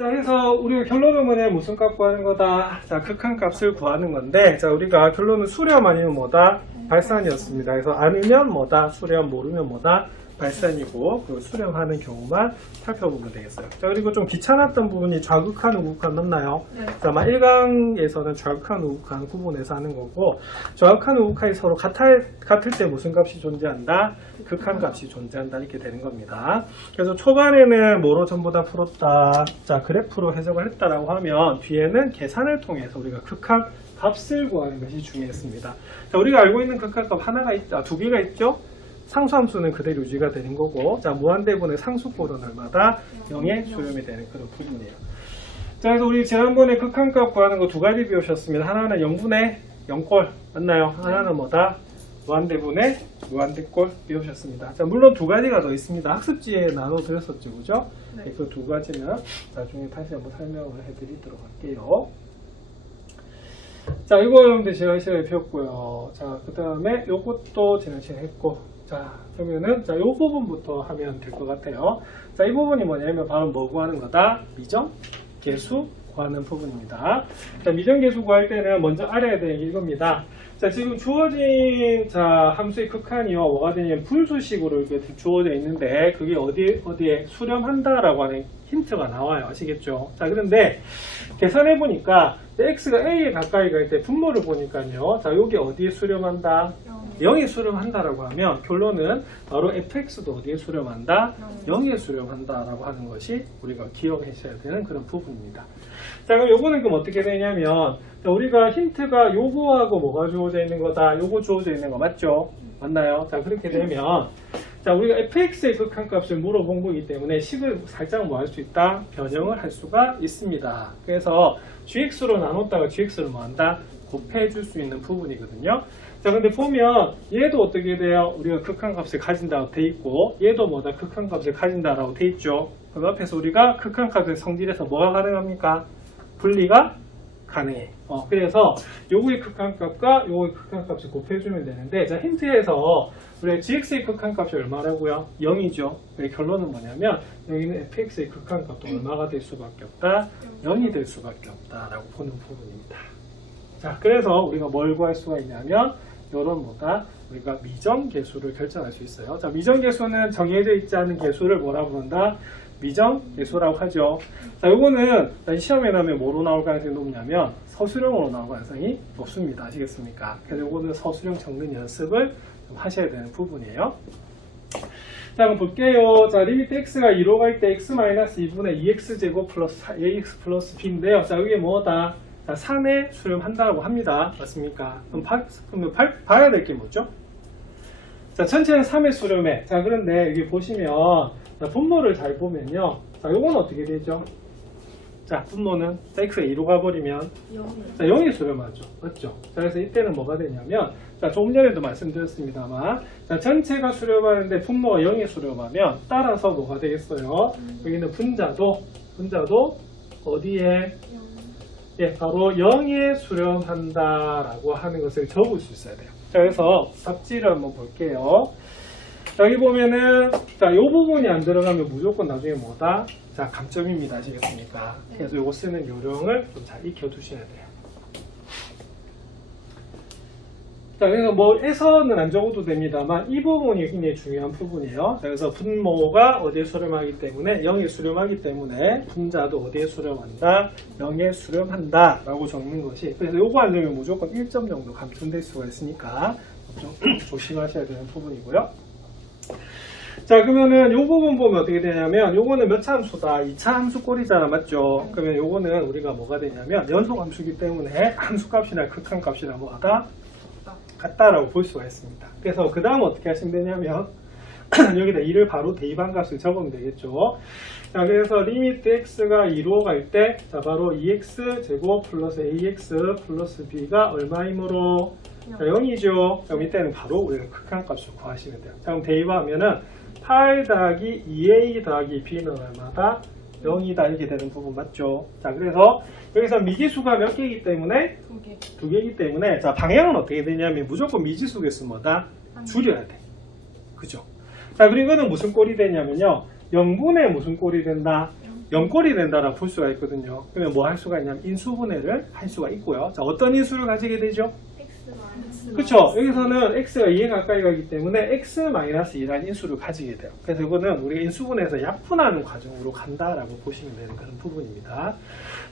자, 그래서 우리가 결론은 뭐냐? 무슨 값 구하는 거다? 자, 극한값을 구하는 건데, 자, 우리가 결론은 수렴 아니면 뭐다? 발산이었습니다. 그래서 아니면 뭐다? 수렴, 모르면 뭐다? 발산이고, 그 수렴하는 경우만 살펴보면 되겠어요. 자, 그리고 좀 귀찮았던 부분이 좌극한, 우극한 맞나요? 네. 자, 1강에서는 좌극한, 우극한 구분해서 하는 거고, 좌극한, 우극한이 서로 같을 때 무슨 값이 존재한다? 극한값이 존재한다. 이렇게 되는 겁니다. 그래서 초반에는 뭐로 전부 다 풀었다? 자, 그래프로 해석을 했다라고 하면, 뒤에는 계산을 통해서 우리가 극한 값을 구하는 것이 중요했습니다. 자, 우리가 알고 있는 극한값 하나가 있다, 두 개가 있죠? 상수함수는 그대로 유지가 되는 거고, 자, 무한대분의 상수꼴은 얼마다? 0의 수렴이 되는 그런 부분이에요. 자, 그래서 우리 지난번에 극한값 구하는 거 두 가지 배우셨습니다. 하나는 0분의 0꼴 맞나요? 하나는 뭐다? 무한대분의 무한대꼴 배우셨습니다. 자, 물론 두 가지가 더 있습니다. 학습지에 나눠드렸었죠, 그죠? 네. 그 두 가지는 나중에 다시 한번 설명을 해드리도록 할게요. 자, 이거 여러분들 지난 시간에 배웠고요. 자, 그 다음에 요것도 지난 시간에 했고, 자, 그러면은, 자, 요 부분부터 하면 될 것 같아요. 자, 이 부분이 뭐냐면, 바로 뭐 구하는 거다? 미정, 계수 구하는 부분입니다. 자, 미정, 계수 구할 때는 먼저 알아야 되는 게 이겁니다. 자, 지금 주어진, 자, 함수의 극한이요. 뭐가 되냐면, 분수식으로 이렇게 주어져 있는데, 그게 어디에 수렴한다라고 하는 힌트가 나와요. 아시겠죠? 자, 그런데, 계산해보니까, x가 a에 가까이 갈 때 분모를 보니까요. 자, 여기 어디에 수렴한다? 0에 수렴한다라고 하면 결론은 바로 fx도 어디에 수렴한다? 0에 수렴한다라고 하는 것이 우리가 기억하셔야 되는 그런 부분입니다. 자, 그럼 요거는 그럼 어떻게 되냐면, 자, 우리가 힌트가 요거하고 뭐가 주어져 있는 거다? 요거 주어져 있는 거 맞죠? 맞나요? 자, 그렇게 되면, 자, 우리가 fx의 극한값을 물어본 거기 때문에 식을 살짝 뭐 할 수 있다? 변형을 할 수가 있습니다. 그래서 gx로 나눴다가 gx를 뭐 한다? 곱해줄 수 있는 부분이거든요. 자, 근데 보면 얘도 어떻게 돼요? 우리가 극한값을 가진다고 돼 있고, 얘도 뭐다? 극한값을 가진다라고 돼 있죠. 그럼 앞에서 우리가 극한값을 성질해서 뭐가 가능합니까? 분리가 가능해. 그래서 요거의 극한값과 요거의 극한값을 곱해주면 되는데, 자, 힌트에서 우리가 gx의 극한값이 얼마라고요? 0이죠. 결론은 뭐냐면 여기는 fx의 극한값도 얼마가 될 수밖에 없다? 0이 될 수밖에 없다라고 보는 부분입니다. 자, 그래서 우리가 뭘 구할 수가 있냐면 요런 뭐다? 우리가 미정계수를 결정할 수 있어요. 자, 미정계수는 정해져 있지 않은 계수를 뭐라고 부른다? 미정계수라고 하죠. 자, 요거는 시험에 나오면 뭐로 나올 가능성이 높냐면 서술형으로 나올 가능성이 높습니다. 아시겠습니까? 그래서 요거는 서술형 적는 연습을 좀 하셔야 되는 부분이에요. 자, 그럼 볼게요. 자, 리미트 x가 2로 갈 때 x-2분의 2x제곱 플러스 4ax 플러스 b인데요. 자, 이게 뭐다? 자, 3에 수렴한다고 합니다. 맞습니까? 그럼 봐야 될 게 뭐죠? 자, 전체는 3에 수렴해. 자, 그런데 여기 보시면, 자, 분모를 잘 보면요. 자, 요건 어떻게 되죠? 자, 분모는, 자, x가 2로 가버리면, 0이요. 자, 0이 수렴하죠. 맞죠? 자, 그래서 이때는 뭐가 되냐면, 자, 조금 전에도 말씀드렸습니다만, 자, 전체가 수렴하는데 분모가 0에 수렴하면, 따라서 뭐가 되겠어요? 여기는 분자도 어디에? 예, 바로 0에 수렴한다라고 하는 것을 적을 수 있어야 돼요. 자, 그래서 답지를 한번 볼게요. 자, 여기 보면은, 자, 요 부분이 안 들어가면 무조건 나중에 뭐다? 자, 감점입니다. 아시겠습니까? 그래서 요거 쓰는 요령을 좀 잘 익혀두셔야 돼요. 자, 그래서 에서는 안 적어도 됩니다만 이 부분이 굉장히 중요한 부분이에요. 자, 그래서 분모가 어디에 수렴하기 때문에 0에 수렴하기 때문에 분자도 어디에 수렴한다? 0에 수렴한다 라고 적는 것이, 그래서 요거 하려면 무조건 1점 정도 감점될 수가 있으니까 좀 조심하셔야 되는 부분이고요. 자, 그러면은 요 부분 보면 어떻게 되냐면 요거는 몇 차 함수다? 2차 함수 꼴이잖아. 맞죠? 그러면 요거는 우리가 뭐가 되냐면 연속 함수이기 때문에 함수값이나 극한값이나 뭐하다? 같다라고 볼 수가 있습니다. 그래서 그 다음 어떻게 하시면 되냐면 여기다 2를 바로 대입한 값을 적으면 되겠죠. 자, 그래서 리미트 x가 2로 갈 때, 자, 바로 2x 제곱 플러스 ax 플러스 b가 얼마이므로? 자, 0이죠. 그럼 이때는 바로 우리가 극한값을 구하시면 돼요. 자, 그럼 대입하면은 8 더하기 2a 더하기 b는 얼마다? 0이다. 이렇게 되는 부분 맞죠? 자, 그래서 여기서 미지수가 몇 개이기 때문에? 2개. 2개이기 때문에, 자, 방향은 어떻게 되냐면 무조건 미지수겠으면 뭐다? 줄여야 돼. 그죠? 자, 그리고 이거는 무슨 꼴이 되냐면요. 0분의 무슨 꼴이 된다? 0꼴이 된다라고 볼 수가 있거든요. 그러면 뭐 할 수가 있냐면 인수분해를 할 수가 있고요. 자, 어떤 인수를 가지게 되죠? 그렇죠. 여기서는 x가 2에 가까이 가기 때문에 x-2라는 인수를 가지게 돼요. 그래서 이거는 우리가 인수분해에서 약분하는 과정으로 간다라고 보시면 되는 그런 부분입니다.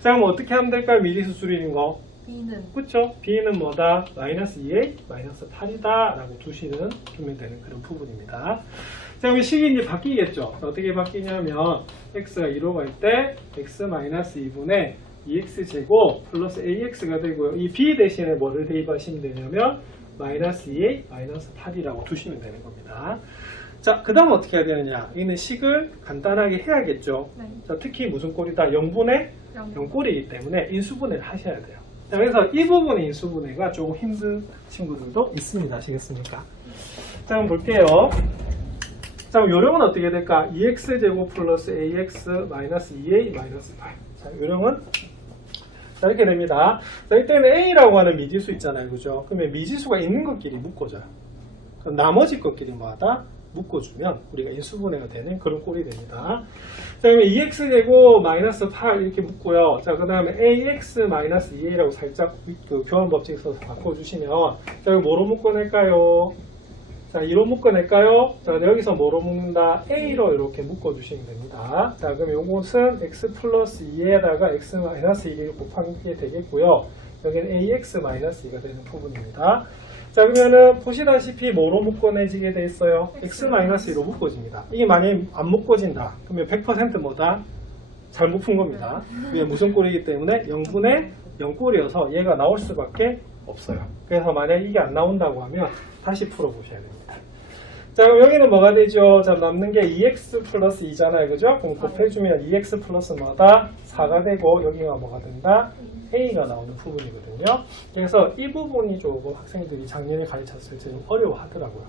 자, 그럼 어떻게 하면 될까요? 미리수술인 거. B는 그렇죠. b는 뭐다? 마이너스 2a 마이너스 8이다 라고 두면 되는 그런 부분입니다. 자, 그럼 식이 이제 바뀌겠죠. 어떻게 바뀌냐면 x가 2로 갈 때 x-2분의 2x제곱 플러스 ax가 되고요. 이 b 대신에 뭐를 대입하시면 되냐면 마이너스 2a 마이너스 8이라고 두시면 되는 겁니다. 자, 그 다음 어떻게 해야 되느냐. 이는 식을 간단하게 해야겠죠. 네. 자, 특히 무슨 꼴이다? 0분의 0꼴이기 때문에 인수분해를 하셔야 돼요. 자, 그래서 이 부분의 인수분해가 조금 힘든 친구들도 있습니다. 아시겠습니까? 자, 한번 볼게요. 자, 그럼 요령은 어떻게 될까? 2x제곱 플러스 ax 마이너스 2a 마이너스 8. 자, 요령은 자, 이렇게 됩니다. 자, 이때는 a라고 하는 미지수 있잖아요. 그죠? 그러면 미지수가 있는 것끼리 묶어줘요. 그럼 나머지 것끼리 뭐하다? 묶어주면 우리가 인수분해가 되는 그런 꼴이 됩니다. 자, 그러면 2x제곱 마이너스 8 이렇게 묶고요. 자, 그 다음에 ax 마이너스 2a라고 살짝 그 교환 법칙 써서 바꿔주시면 자, 이거 뭐로 묶어낼까요? 자, 2로 묶어낼까요? 자, 여기서 뭐로 묶는다? a로 이렇게 묶어주시면 됩니다. 자, 그럼 요것은 x 플러스 2에다가 x 마이너스 2를 곱하게 되겠고요. 여기는 ax 마이너스 2가 되는 부분입니다. 자, 그러면은 보시다시피 뭐로 묶어내지게 돼 있어요? x-2로 묶어집니다. 이게 만약에 안 묶어진다. 그러면 100% 뭐다? 잘못 푼 겁니다. 이게 무슨 꼴이기 때문에 0분의 0꼴이어서 얘가 나올 수밖에 없어요. 그래서 만약에 이게 안 나온다고 하면 다시 풀어보셔야 됩니다. 자, 그럼 여기는 뭐가 되죠? 자, 남는 게 2x 플러스 2잖아요. 그죠? 그럼 곱해주면 2x 플러스 뭐다? 4가 되고 여기가 뭐가 된다? a가 나오는 부분이거든요. 그래서 이 부분이 조금 학생들이 작년에 가르쳤을 때 좀 어려워하더라고요.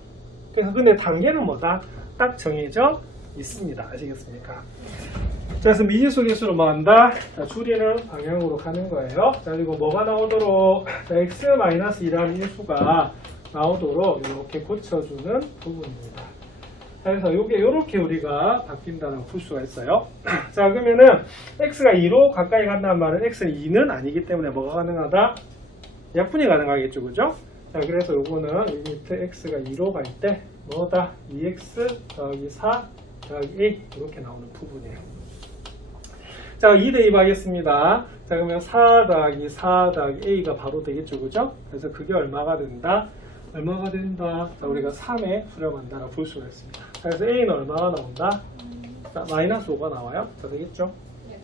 그래서 근데 단계는 뭐다? 딱 정해져 있습니다. 아시겠습니까? 자, 그래서 미지수 개수로 뭐 한다? 자, 줄이는 방향으로 가는 거예요. 자, 그리고 뭐가 나오도록 자, x-2라는 인수가 나오도록 이렇게 고쳐주는 부분입니다. 자, 그래서 이게 이렇게 우리가 바뀐다는 볼 수가 있어요. 자, 그러면은 x가 2로 가까이 간다는 말은 x는 2는 아니기 때문에 뭐가 가능하다? 약분이 가능하겠죠, 그죠? 자, 그래서 요거는 리미트 x가 2로 갈 때 뭐다? 2x 더하기 4 더하기 a 이렇게 나오는 부분이에요. 자, 2 대입하겠습니다. 자, 그러면 4 더하기 4 더하기 a가 바로 되겠죠, 그죠? 그래서 그게 얼마가 된다? 얼마가 된다? 자, 우리가 3에 수렴한다라고 볼 수가 있습니다. 자, 그래서 a는 얼마가 나온다? 자, 마이너스 5가 나와요. 자, 되겠죠?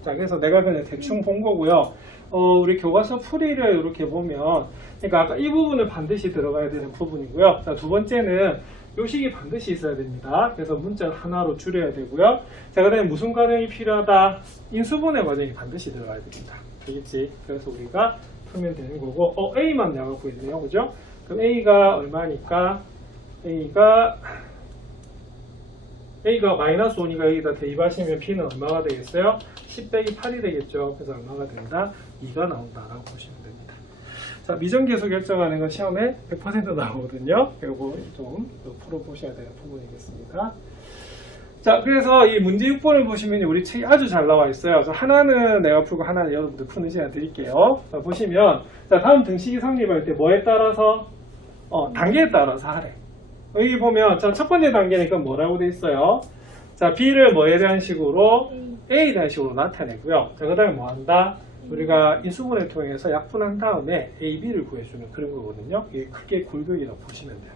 자, 그래서 내가 그냥 대충 본 거고요. 우리 교과서 풀이를 이렇게 보면, 그러니까 아까 이 부분을 반드시 들어가야 되는 부분이고요. 자, 두 번째는 요식이 반드시 있어야 됩니다. 그래서 문자를 하나로 줄여야 되고요. 자, 그 다음에 무슨 과정이 필요하다? 인수분해 과정이 반드시 들어가야 됩니다. 되겠지? 그래서 우리가 풀면 되는 거고, a만 내가 구했네요. 그죠? 그럼 a가 얼마니까? a가 마이너스 5니까 여기다 대입하시면 p는 얼마가 되겠어요? 10 빼기 8이 되겠죠. 그래서 얼마가 된다? 2가 나온다라고 보시면 됩니다. 자, 미정계수 결정하는 건 시험에 100% 나오거든요. 이거 좀 풀어보셔야 되는 부분이겠습니다. 자, 그래서 이 문제 6번을 보시면 우리 책이 아주 잘 나와 있어요. 그래서 하나는 내가 풀고 하나는 여러분들 푸는 시간 드릴게요. 자, 보시면 자, 다음 등식이 성립할 때 뭐에 따라서? 단계에 따라서 하래. 여기 보면 자, 첫 번째 단계니까 뭐라고 돼 있어요? 자, b를 뭐에 대한 식으로? a에 대한 식으로 나타내고요. 자, 그 다음에 뭐 한다? 우리가 인수분해를 통해서 약분한 다음에 a, b를 구해주는 그런 거거든요. 이게 크게 굴벽이라고 보시면 돼요.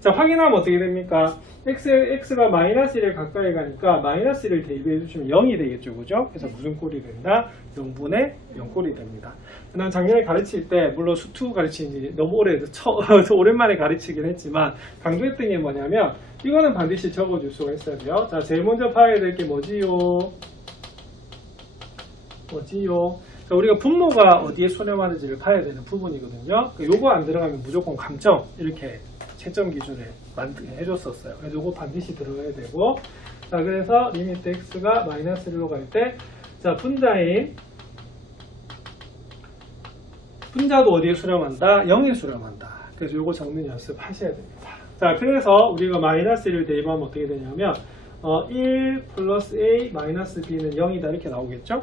자, 확인하면 어떻게 됩니까? x가 마이너스 1에 가까이 가니까 마이너스 1을 대입해 주시면 0이 되겠죠. 그죠? 그래서 무슨 꼴이 된다? 0분의 0꼴이 됩니다. 난 작년에 가르칠 때 물론 수투 가르친 지 너무 오랜만에 가르치긴 했지만 강조했던 게 뭐냐면 이거는 반드시 적어줄 수가 있어야 돼요. 자, 제일 먼저 봐야 될 게 뭐지요? 자, 우리가 분모가 어디에 수렴하는지를 봐야 되는 부분이거든요. 요거 안 들어가면 무조건 감점 이렇게 채점 기준을 해줬었어요. 그래서 요거 반드시 들어가야 되고, 자, 그래서 리미트 x가 마이너스 1로 갈 때, 자, 분자도 어디에 수렴한다? 0에 수렴한다. 그래서 요거 적는 연습 하셔야 됩니다. 자, 그래서 우리가 마이너스 1을 대입하면 어떻게 되냐면, 1 플러스 A 마이너스 B는 0이다 이렇게 나오겠죠?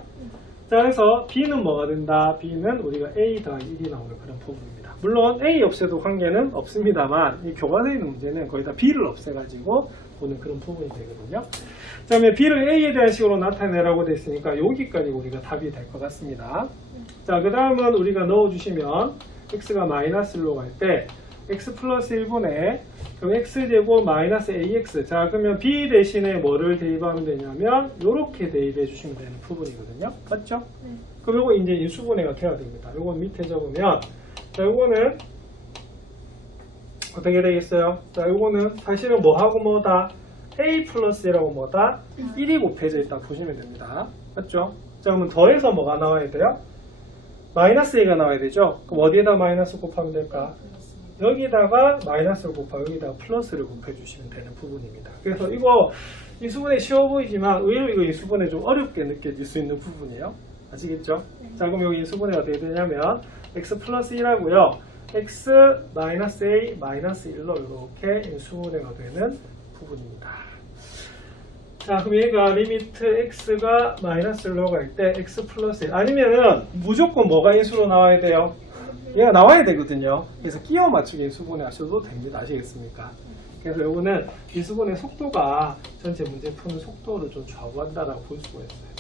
자, 그래서 B는 뭐가 된다? B는 우리가 A 더하기 1이 나오는 그런 부분입니다. 물론 A 없애도 관계는 없습니다만 이 교과서에 있는 문제는 거의 다 B를 없애가지고 보는 그런 부분이 되거든요. 자, 그러면 B를 A에 대한 식으로 나타내라고 되어 있으니까 여기까지 우리가 답이 될 것 같습니다. 자, 그 다음은 우리가 넣어주시면 X가 마이너스 1로 갈 때 X 플러스 1분의 그럼 X제곱 마이너스 AX. 자, 그러면 B 대신에 뭐를 대입하면 되냐면 이렇게 대입해 주시면 되는 부분이거든요. 맞죠? 네. 그럼 요거 이제 인수분해가 돼야 됩니다. 요건 밑에 적으면 자, 요거는 어떻게 되겠어요? 자, 요거는 사실은 뭐하고 뭐다? A 플러스 1하고 뭐다? 1이 곱해져 있다 보시면 됩니다. 맞죠? 자, 그러면 더해서 뭐가 나와야 돼요? 마이너스 A가 나와야 되죠? 그럼 어디에다 마이너스 곱하면 될까? 여기다가 마이너스를 곱하고 여기다가 플러스를 곱해주시면 되는 부분입니다. 그래서 이거 인수분해 쉬워 보이지만 의외로 이거 인수분해 좀 어렵게 느껴질 수 있는 부분이에요. 아시겠죠? 자, 그럼 여기 인수분해가 어떻게 되냐면 x 플러스 1하고요. x 마이너스 a 마이너스 1로 이렇게 인수분해가 되는 부분입니다. 자, 그럼 얘가 리미트 x가 마이너스 1로 갈 때 x 플러스 1 아니면은 무조건 뭐가 인수로 나와야 돼요? 얘가 나와야 되거든요. 그래서 끼워 맞추기 인수분해 하셔도 됩니다. 아시겠습니까? 그래서 요거는 인수분해 속도가 전체 문제 푸는 속도를 좀 좌우한다라고 볼 수가 있어요.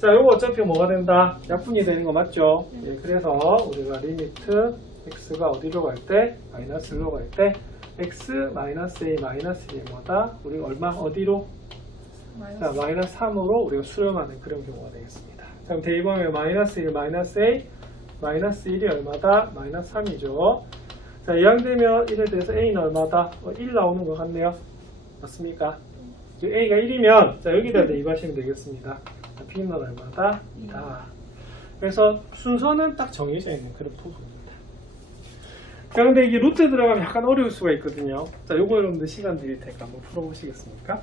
자, 요거 어차피 뭐가 된다? 약분이 되는 거 맞죠? 예, 그래서 우리가 리미트 x가 어디로 갈 때? 마이너스 1로 갈 때 x 마이너스 a 마이너스 1이 뭐다? 우리가 얼마? 어디로? 자, 마이너스 3으로 우리가 수렴하는 그런 경우가 되겠습니다. 자, 그럼 대입하면 마이너스 1 마이너스 a 마이너스 1이 얼마다? 마이너스 3이죠. 자, 이항되면 1에 대해서 a는 얼마다? 1 나오는 것 같네요. 맞습니까? a가 1이면 자, 여기다 대입하시면 되겠습니다. 자, b는 얼마다? 2다. 그래서 순서는 딱 정해져 있는 그런 부분입니다. 자, 근데 이게 루트 들어가면 약간 어려울 수가 있거든요. 자, 요거 여러분들 시간 드릴 테니까 한번 풀어보시겠습니까?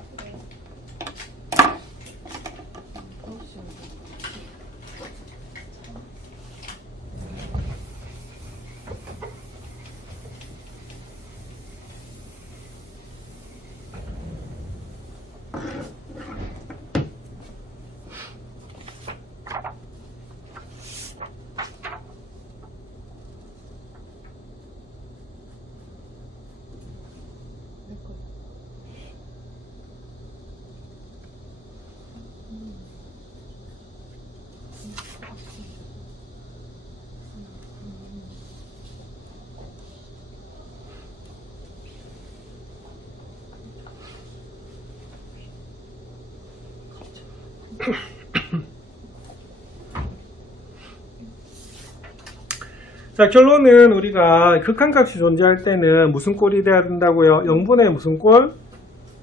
자, 결론은 우리가 극한값이 존재할 때는 무슨 꼴이 돼야 된다고요? 0분의 무슨 꼴?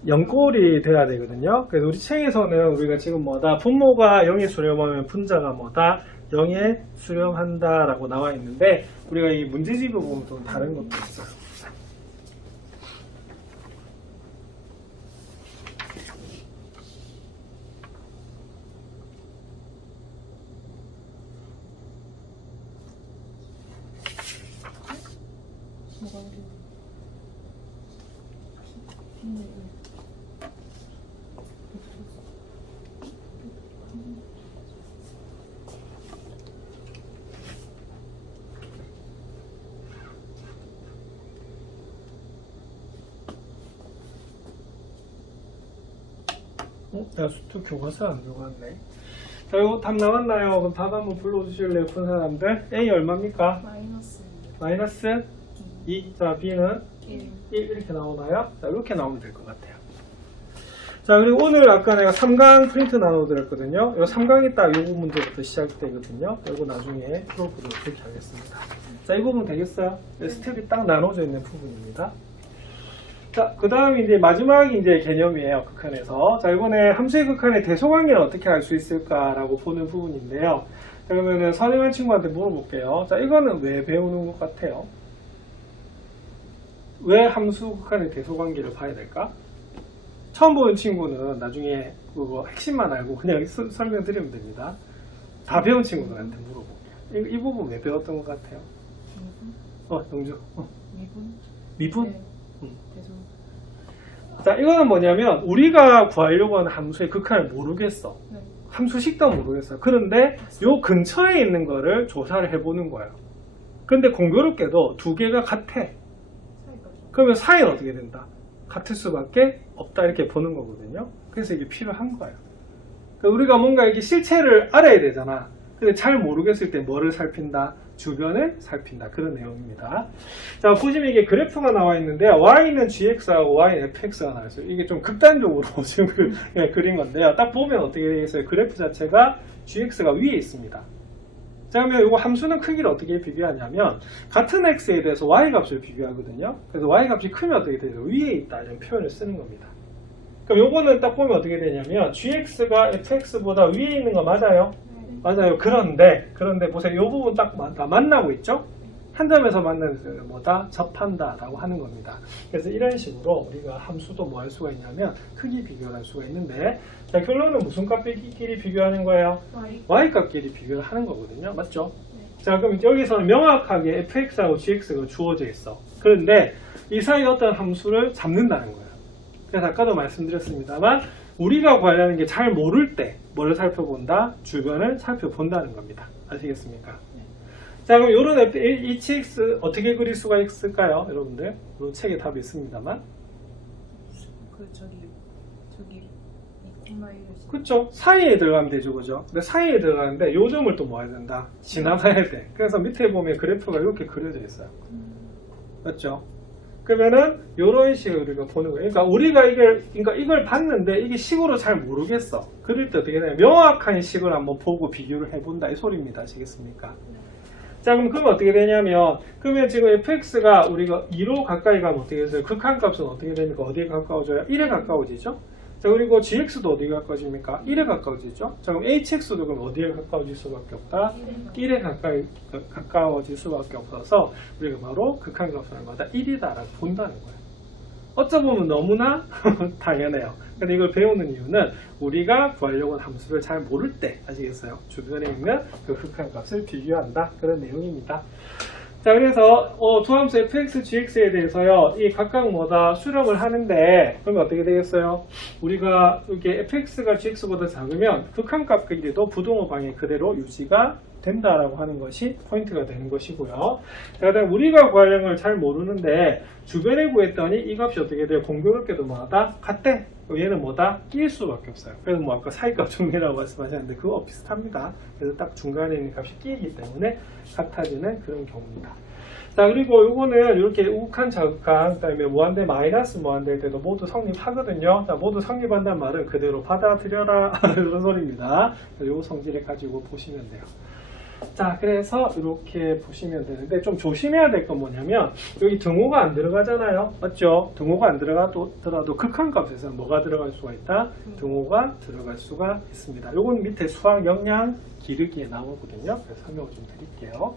0꼴이 돼야 되거든요. 그래서 우리 책에서는 우리가 지금 뭐다? 분모가 0에 수렴하면 분자가 뭐다? 0에 수렴한다 라고 나와 있는데 우리가 이 문제집을 보면 좀 다른 것도 있어요. 야, 수투 교과서 안 들고 왔네. 자, 이거 답 나왔나요? 그럼 답 한번 불러주실래요? 푼 사람들. A 얼마입니까? 마이너스 2. 자, B는 1 이렇게 나오나요? 자, 이렇게 나오면 될 것 같아요. 자, 그리고 오늘 아까 내가 3강 프린트 나눠드렸거든요. 이 3강이 딱 이 부분부터 시작되거든요. 이거 나중에 풀어보도록 그렇게 하겠습니다. 자, 이 부분 되겠어요? 스텝이 딱 나눠져 있는 부분입니다. 자, 그 다음에 이제 마지막이 이제 개념이에요. 극한에서. 자, 이번에 함수의 극한의 대소관계는 어떻게 알 수 있을까라고 보는 부분인데요. 자, 그러면은 선행한 친구한테 물어볼게요. 자, 이거는 왜 배우는 것 같아요? 왜 함수 극한의 대소관계를 봐야 될까? 처음 보는 친구는 나중에 그거 핵심만 알고 그냥 설명드리면 됩니다. 다 배운 친구들한테 물어볼게요. 이 부분 왜 배웠던 것 같아요? 영주. 미분? 네. 자, 이거는 뭐냐면 우리가 구하려고 하는 함수의 극한을 모르겠어. 네. 함수식도 모르겠어. 그런데 요 근처에 있는 거를 조사를 해보는 거예요. 근데 공교롭게도 두 개가 같아. 차이가 좀. 그러면 사이는 어떻게 된다? 같을 수밖에 없다 이렇게 보는 거거든요. 그래서 이게 필요한 거예요. 그러니까 우리가 뭔가 이게 실체를 알아야 되잖아. 근데 잘 모르겠을 때 뭐를 살핀다? 주변을 살핀다. 그런 내용입니다. 자, 보시면 이게 그래프가 나와 있는데 y는 gx하고 y는 fx가 나와 있어요. 이게 좀 극단적으로 지금 그린 건데요. 딱 보면 어떻게 되겠어요? 그래프 자체가 gx가 위에 있습니다. 자, 그러면 이거 함수는 크기를 어떻게 비교하냐면 같은 x에 대해서 y 값을 비교하거든요. 그래서 y 값이 크면 어떻게 되죠? 위에 있다 이런 표현을 쓰는 겁니다. 그럼 요거는 딱 보면 어떻게 되냐면 gx가 fx보다 위에 있는 거 맞아요? 네. 맞아요. 그런데 보세요. 이 부분 딱 다 만나고 있죠? 한 점에서 만나는 것은 뭐다? 접한다 라고 하는 겁니다. 그래서 이런 식으로 우리가 함수도 뭐 할 수가 있냐면 크기 비교를 할 수가 있는데, 자, 결론은 무슨 값끼리 비교하는 거예요? y 값끼리 비교를 하는 거거든요. 맞죠? 네. 자, 그럼 여기서는 명확하게 fx하고 gx가 주어져 있어. 그런데 이 사이에 어떤 함수를 잡는다는 거예요. 그래서 아까도 말씀드렸습니다만 우리가 구하려는 게 잘 모를 때 뭐를 살펴본다? 주변을 살펴본다는 겁니다. 아시겠습니까? 네. 자, 그럼 이런 hx 어떻게 그릴 수가 있을까요? 여러분들 이 책에 답이 있습니다만, 저기 2,1을 그쵸? 사이에 들어가면 되죠, 그죠? 근데 사이에 들어가는데 요 점을 또 뭐 해야 된다? 지나가야 돼. 그래서 밑에 보면 그래프가 이렇게 그려져 있어요. 맞죠? 그러면은 이런 식으로 우리가 보는 거예요. 그러니까 우리가 이걸 봤는데 이게 식으로 잘 모르겠어. 그럴 때 어떻게 되냐면 명확한 식을 한번 보고 비교를 해본다 이 소리입니다. 아시겠습니까? 자, 그럼 어떻게 되냐면, 그러면 지금 fx가 우리가 2로 가까이 가면 어떻게 돼요? 극한값은 어떻게 됩니까? 어디에 가까워져요? 1에 가까워지죠? 자, 그리고 gx도 어디에 가까워집니까? 1에 가까워지죠? 자, 그럼 hx도 그럼 어디에 가까워질 수밖에 없다? 1에 가까워질 수밖에 없어서 우리가 바로 극한값은 얼마다? 1이다라고 본다는 거예요. 어쩌보면 너무나 당연해요. 근데 이걸 배우는 이유는 우리가 구하려고 하는 함수를 잘 모를 때, 아시겠어요? 주변에 있는 그 극한값을 비교한다. 그런 내용입니다. 자, 그래서 두 함수 fx, gx에 대해서요, 이 각각 뭐다 수렴을 하는데, 그러면 어떻게 되겠어요? 우리가 이게 fx가 gx보다 작으면 극한값 길이도 부동호 방향 그대로 유지가 된다라고 하는 것이 포인트가 되는 것이고요. 자, 그다음 우리가 구하려는 걸 잘 모르는데 주변에 구했더니 이 값이 어떻게 돼요? 공교롭게도 뭐다? 같대. 얘는 뭐다? 끼일 수밖에 없어요. 그래서 뭐 아까 사이값 정리라고 말씀하셨는데 그거 비슷합니다. 그래서 딱 중간에 있는 값이 끼이기 때문에 같아지는 그런 경우입니다. 자, 그리고 요거는 이렇게 우극한, 자극한, 그 다음에 무한대, 마이너스 무한대일 때도 모두 성립하거든요. 자, 모두 성립한다는 말은 그대로 받아들여라 이런 소리입니다. 요 성질을 가지고 보시면 돼요. 자, 그래서 이렇게 보시면 되는데 좀 조심해야 될 건 뭐냐면 여기 등호가 안 들어가잖아요. 맞죠? 등호가 안 들어가더라도 극한값에서 뭐가 들어갈 수가 있다? 등호가 들어갈 수가 있습니다. 요건 밑에 수학 역량 기르기에 나오거든요. 그래서 설명을 좀 드릴게요.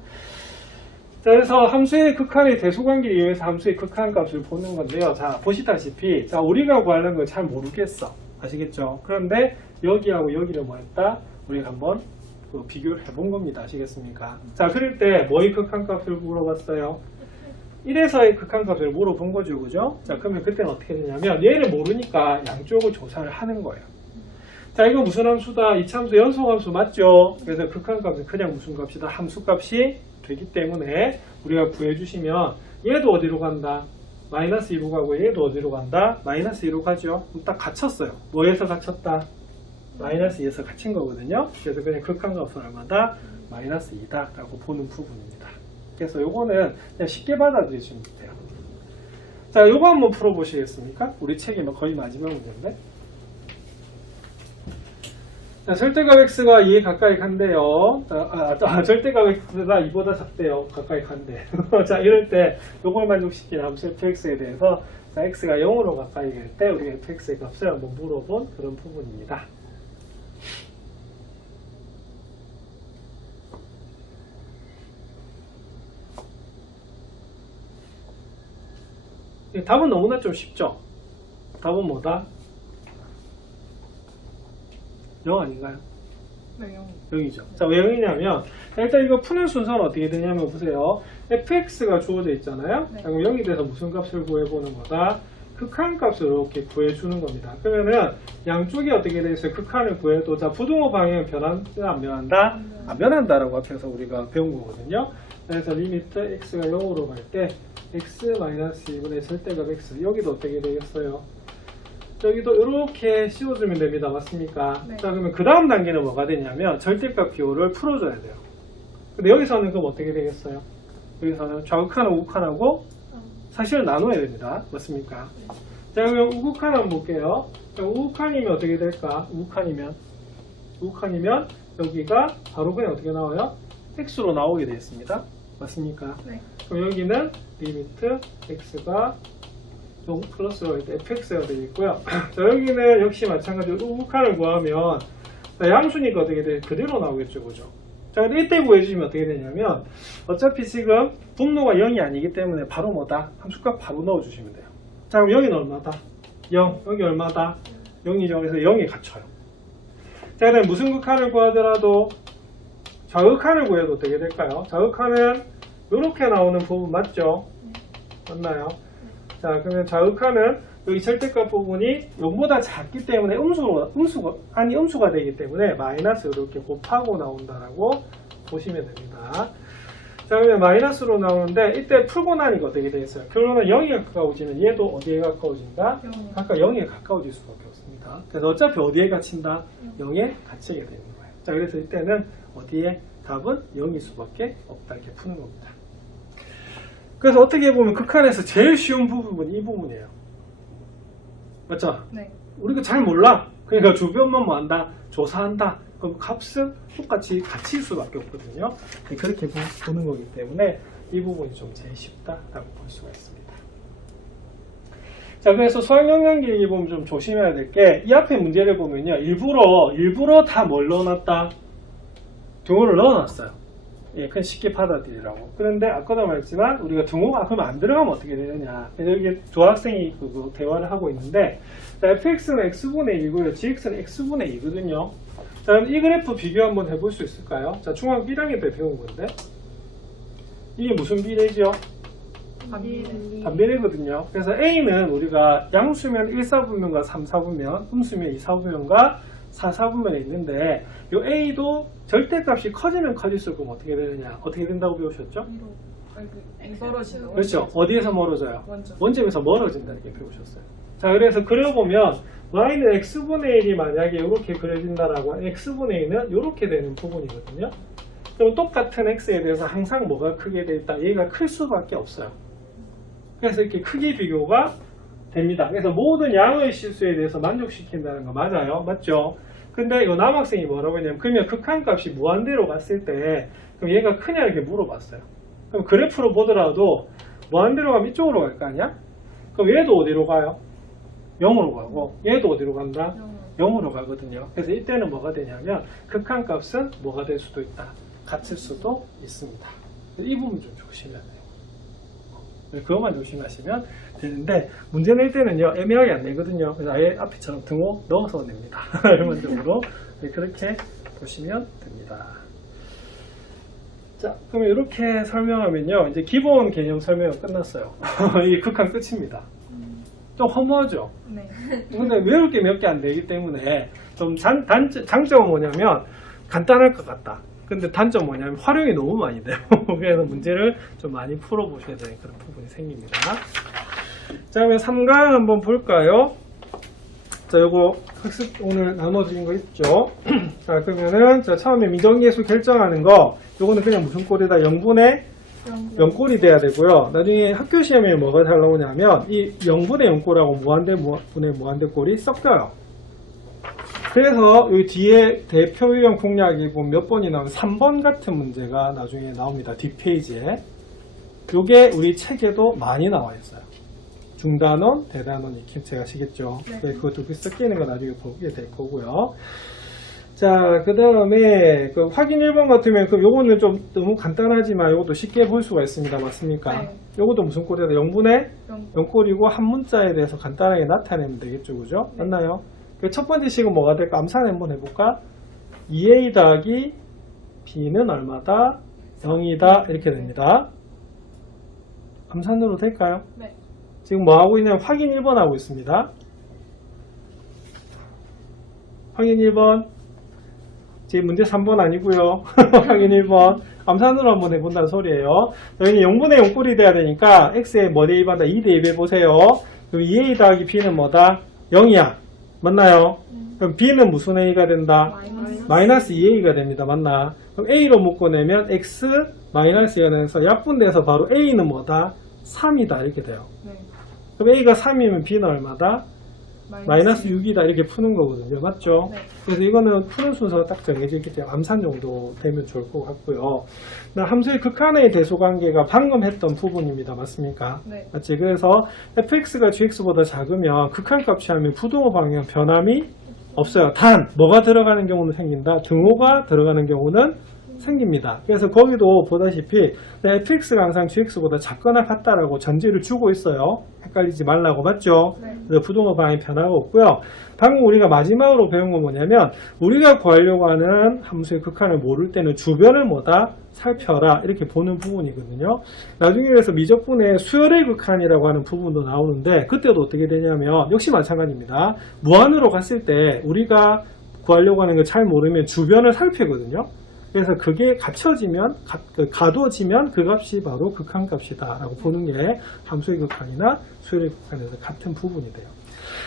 자, 그래서 함수의 극한의 대소관계를 이용해서 함수의 극한값을 보는 건데요. 자, 보시다시피 자, 우리가 구하는 걸 잘 모르겠어. 아시겠죠? 그런데 여기하고 여기를 뭐 했다? 우리가 한번 비교를 해본 겁니다. 아시겠습니까? 자, 그럴 때 뭐의 극한값을 물어봤어요? 1에서의 극한값을 물어본 거죠. 그죠? 자, 그러면 그때는 어떻게 되냐면 얘를 모르니까 양쪽을 조사를 하는 거예요. 자, 이거 무슨 함수다? 이차함수 연속함수 맞죠? 그래서 극한값은 그냥 무슨 값이다? 함수값이 되기 때문에 우리가 구해주시면 얘도 어디로 간다? 마이너스 2로 가고 얘도 어디로 간다? 마이너스 2로 가죠. 그럼 딱 갇혔어요. 뭐에서 갇혔다? 마이너스 2에서 갇힌 거거든요. 그래서 그냥 극한값은 얼마다? 마이너스 2다 라고 보는 부분입니다. 그래서 요거는 그냥 쉽게 받아들이시면 돼요. 자, 요거 한번 풀어보시겠습니까? 우리 책이 거의 마지막 문제인데. 자, 절대값 x가 2에 가까이 간대요. 절대값 x가 2보다 작대요. 가까이 간대. 자, 이럴 때 요걸 만족시키는 함수 fx에 대해서 자, x가 0으로 가까이 갈 때 우리가 fx의 값을 한번 물어본 그런 부분입니다. 답은 너무나 좀 쉽죠? 답은 뭐다? 0 아닌가요? 네, 0이죠. 자, 왜 0이냐면 일단 이거 푸는 순서는 어떻게 되냐면 보세요. fx가 주어져 있잖아요. 네. 그럼 0이 돼서 무슨 값을 구해보는 거다? 극한값을 이렇게 구해주는 겁니다. 그러면은 양쪽이 어떻게 되어 있어요? 극한을 구해도 자 부등호 방향은 변한다 안 변한다? 안 변한다라고 앞에서 우리가 배운 거거든요. 그래서 리미트 x가 0으로 갈 때 x-2분의 절대값 x 여기도 어떻게 되겠어요? 여기도 이렇게 씌워주면 됩니다. 맞습니까? 네. 자 그러면 그 다음 단계는 뭐가 되냐면 절대값 기호를 풀어줘야 돼요. 근데 여기서는 그럼 어떻게 되겠어요? 여기서는 좌극한하고 우극한하고 사실은 나눠야 됩니다. 맞습니까? 자 그러면 우극한 한번 볼게요. 자, 우극한이면 어떻게 될까? 우극한이면 여기가 바로 그냥 어떻게 나와요? x로 나오게 되겠습니다. 맞습니까? 네. 그럼 여기는 리미트 x가 0 플러스로 할 때 fx가 되겠고요. 자 여기는 역시 마찬가지로 우극한을 구하면 자, 양수니까 어떻게 돼? 그대로 나오겠죠, 그죠? 자 근데 이때 구해주시면 어떻게 되냐면 어차피 지금 분모가 0이 아니기 때문에 바로 뭐다? 함수값 바로 넣어주시면 돼요. 자 그럼 여기는 얼마다? 0. 여기 얼마다? 0이죠. 그래서 0이 갇혀요. 자 그다음에 무슨 극한을 구하더라도 좌극한을 구해도 어떻게 될까요? 좌극한은 이렇게 나오는 부분 맞죠? 맞나요? 자 그러면 좌극한은 여기 절대값 부분이 0보다 작기 때문에 음수가 되기 때문에 마이너스 이렇게 곱하고 나온다라고 보시면 됩니다. 자 그러면 마이너스로 나오는데 이때 풀고 나니까 어떻게 되겠어요? 결론은 0이 가까워지면 얘도 어디에 가까워진다? 각각 0에 가까워질 수밖에 없습니다. 그래서 어차피 어디에 갇힌다? 0에 갇히게 되는 거예요. 자 그래서 이때는 어디에? 답은 0일 수밖에 없다 이렇게 푸는 겁니다. 그래서 어떻게 보면 극한에서 제일 쉬운 부분은 이 부분이에요. 맞죠? 네. 우리가 잘 몰라. 그러니까 주변만 뭐 한다? 조사한다. 그럼 값은 똑같이 갇힐 수밖에 없거든요. 그렇게 보는 거기 때문에 이 부분이 좀 제일 쉽다라고 볼 수가 있습니다. 자, 그래서 수학영역기기 보면 좀 조심해야 될 게 이 앞에 문제를 보면요. 일부러 다 뭘 넣어놨다? 등호를 넣어놨어요. 예, 그냥 쉽게 받아들이라고. 그런데 아까도 말했지만 우리가 등호가 그러면 안 들어가면 어떻게 되느냐. 그래서 여기 두 학생이 그 대화를 하고 있는데 자, fx는 x분의 1이고요. gx는 x분의 2거든요. 자, 그럼 이 그래프 비교 한번 해볼 수 있을까요? 자, 중학교 1학년 때 배운 건데 이게 무슨 비례죠? 반비례거든요. 그래서 A는 우리가 양수면 1사분면과 3사분면, 음수면 2사분면과 4사분면에 있는데 이 A도 절대값이 커지면 커질수록 그럼 어떻게 되느냐? 어떻게 된다고 배우셨죠? 멀어지는 그렇죠. 어디에서 멀어져요? 원점. 원점에서 멀어진다는 게 배우셨어요. 자, 그래서 그려보면 y는 x분의 1이 만약에 이렇게 그려진다라고 하면 x분의 1은 이렇게 되는 부분이거든요. 그럼 똑같은 x에 대해서 항상 뭐가 크게 돼 있다? 얘가 클 수밖에 없어요. 그래서 이렇게 크기 비교가 됩니다. 그래서 모든 양의 실수에 대해서 만족시킨다는 거 맞아요. 맞죠? 근데 이 남학생이 뭐라고 했냐면 그러면 극한값이 무한대로 갔을 때 그럼 얘가 크냐 이렇게 물어봤어요. 그럼 그래프로 보더라도 무한대로 가면 이쪽으로 갈 거 아니야? 그럼 얘도 어디로 가요? 0으로 가고 얘도 어디로 간다? 0으로 가거든요. 그래서 이때는 뭐가 되냐면 극한값은 뭐가 될 수도 있다. 같을 수도 있습니다. 이 부분 좀 조심해야 돼요. 그것만 조심하시면 되는데 문제 낼 때는요 애매하게 안 내거든요. 그래서 아예 앞에처럼 등호 넣어서 냅니다. 일반적으로 그렇게 보시면 됩니다. 자, 그러면 이렇게 설명하면요 이제 기본 개념 설명은 끝났어요. 이게 극한 끝입니다. 좀 허무하죠? 네. 근데 외울 게 몇 개 안 되기 때문에 좀 장점은 뭐냐면 간단할 것 같다. 근데 단점 뭐냐면 활용이 너무 많이 돼요. 그래서 문제를 좀 많이 풀어보셔야 되는 그런 부분이 생깁니다. 자, 그러면 3강 한번 볼까요? 자, 요거 학습 오늘 나눠드린 거 있죠? 자, 그러면은 자, 처음에 미정계수 결정하는 거 요거는 그냥 무슨 꼴이다? 0분의 0꼴이 돼야 되고요. 나중에 학교 시험에 뭐가 잘 나오냐면 이 0분의 0꼴하고 무한대분의 무한대꼴이 섞여요. 그래서 여기 뒤에 대표 유형 공략이 보면 몇 번이 나오면 3번 같은 문제가 나중에 나옵니다. 뒷페이지에. 요게 우리 책에도 많이 나와 있어요. 중단원, 대단원 익힘 책 아시겠죠? 네. 그거 두 개 섞이는 거 나중에 보게 될 거고요. 자, 그 다음에 그 확인 1번 같으면 그 요거는 좀 너무 간단하지만 요것도 쉽게 볼 수가 있습니다. 맞습니까? 네. 요것도 무슨 꼴이다? 0분의 0꼴이고 한 문자에 대해서 간단하게 나타내면 되겠죠. 그죠? 네. 맞나요? 첫 번째 식은 뭐가 될까? 암산해 한번 해볼까? 2a 더하기 b는 얼마다? 0이다. 이렇게 됩니다. 암산으로 될까요? 네. 지금 뭐 하고 있냐면 확인 1번 하고 있습니다. 확인 1번. 지금 문제 3번 아니고요. 확인 1번. 암산으로 한번 해본다는 소리예요. 여기는 0분의 0꼴이 돼야 되니까 x에 뭐 대입한다? 2 대입해보세요. 그럼 2a 더하기 b는 뭐다? 0이야. 맞나요? 그럼 b는 무슨 a가 된다? 마이너스 2a가 됩니다. 맞나? 그럼 a로 묶어내면 x 마이너스 2가 돼서 약분돼서 바로 a는 뭐다? 3이다. 이렇게 돼요. 네. 그럼 a가 3이면 b는 얼마다? 마이너스 6이다. 이렇게 푸는 거거든요. 맞죠? 네. 그래서 이거는 푸는 순서가 딱 정해져 있기 때문에 암산 정도 되면 좋을 것 같고요. 함수의 극한의 대소관계가 방금 했던 부분입니다. 맞습니까? 네. 맞지? 그래서 fx가 gx보다 작으면 극한값이 하면 부등호 방향 변함이 없어요. 단 뭐가 들어가는 경우는 생긴다. 등호가 들어가는 경우는 생깁니다. 그래서 거기도 보다시피 fx가 항상 gx보다 작거나 같다라고 전제를 주고 있어요. 헷갈리지 말라고. 맞죠? 네. 그래서 부등호 방향이 변화가 없고요. 방금 우리가 마지막으로 배운 건 뭐냐면 우리가 구하려고 하는 함수의 극한을 모를 때는 주변을 뭐다? 살펴라. 이렇게 보는 부분이거든요. 나중에 그래서 미적분의 수열의 극한이라고 하는 부분도 나오는데 그때도 어떻게 되냐면 역시 마찬가지입니다. 무한으로 갔을 때 우리가 구하려고 하는 걸 잘 모르면 주변을 살피거든요. 그래서 그게 갖춰지면, 가둬지면 그 값이 바로 극한값이다 라고 보는 게 함수의 극한이나 수열의 극한에서 같은 부분이 돼요.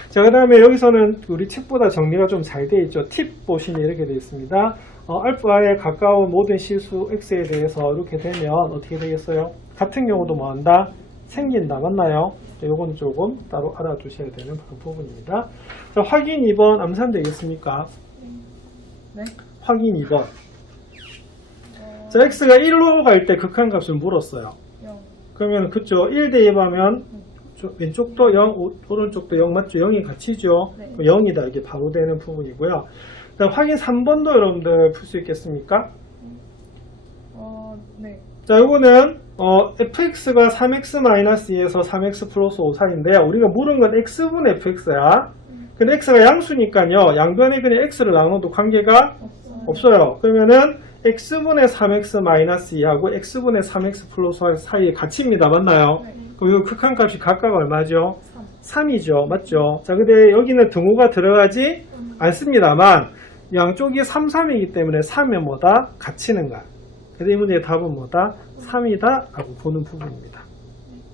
자, 그 다음에 여기서는 우리 팁보다 정리가 좀 잘 되어 있죠. 팁 보시면 이렇게 되어 있습니다. 알파에 가까운 모든 실수 x에 대해서 이렇게 되면 어떻게 되겠어요? 같은 경우도 뭐 한다? 생긴다. 맞나요? 요건 조금 따로 알아두셔야 되는 그런 부분입니다. 자, 확인 2번 암산 되겠습니까? 네. 확인 2번. 자, x가 1로 갈 때 극한값을 물었어요. 0. 그러면 그쵸? 1 대입하면 왼쪽도 0, 오른쪽도 0 맞죠? 0이 같이죠? 네. 0이다. 이게 바로 되는 부분이고요. 그다음 확인 3번도 여러분들 풀 수 있겠습니까? 네. 자, 요거는 fx가 3x-2에서 3x 플러스 5 사이인데요. 우리가 물은 건 x분의 fx야. 근데 x가 양수니까요. 양변에 그냥 x를 나눠도 관계가 없어요. 그러면은 x분의 3x-2하고 x분의 3x 플러스 5 사이의 가치입니다. 맞나요? 네. 그럼 이 극한값이 각각 얼마죠? 3이죠. 맞죠? 자, 근데 여기는 등호가 들어가지 않습니다만 양쪽이 3, 3이기 때문에 3이 뭐다? 갇히는 거야. 그래서 이 문제의 답은 뭐다? 3이다 라고 보는 부분입니다.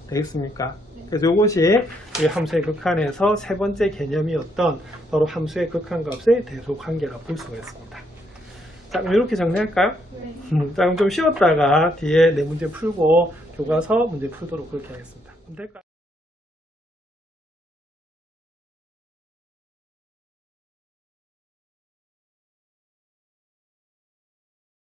되겠습니까? 그래서 이것이 우리 함수의 극한에서 세 번째 개념이었던 바로 함수의 극한값의 대소관계라 볼 수가 있습니다. 자, 그럼 이렇게 정리할까요? 네. 자, 그럼 좀 쉬었다가 뒤에 네 문제 풀고 교과서 문제 풀도록 그렇게 하겠습니다. 그럼 될까요?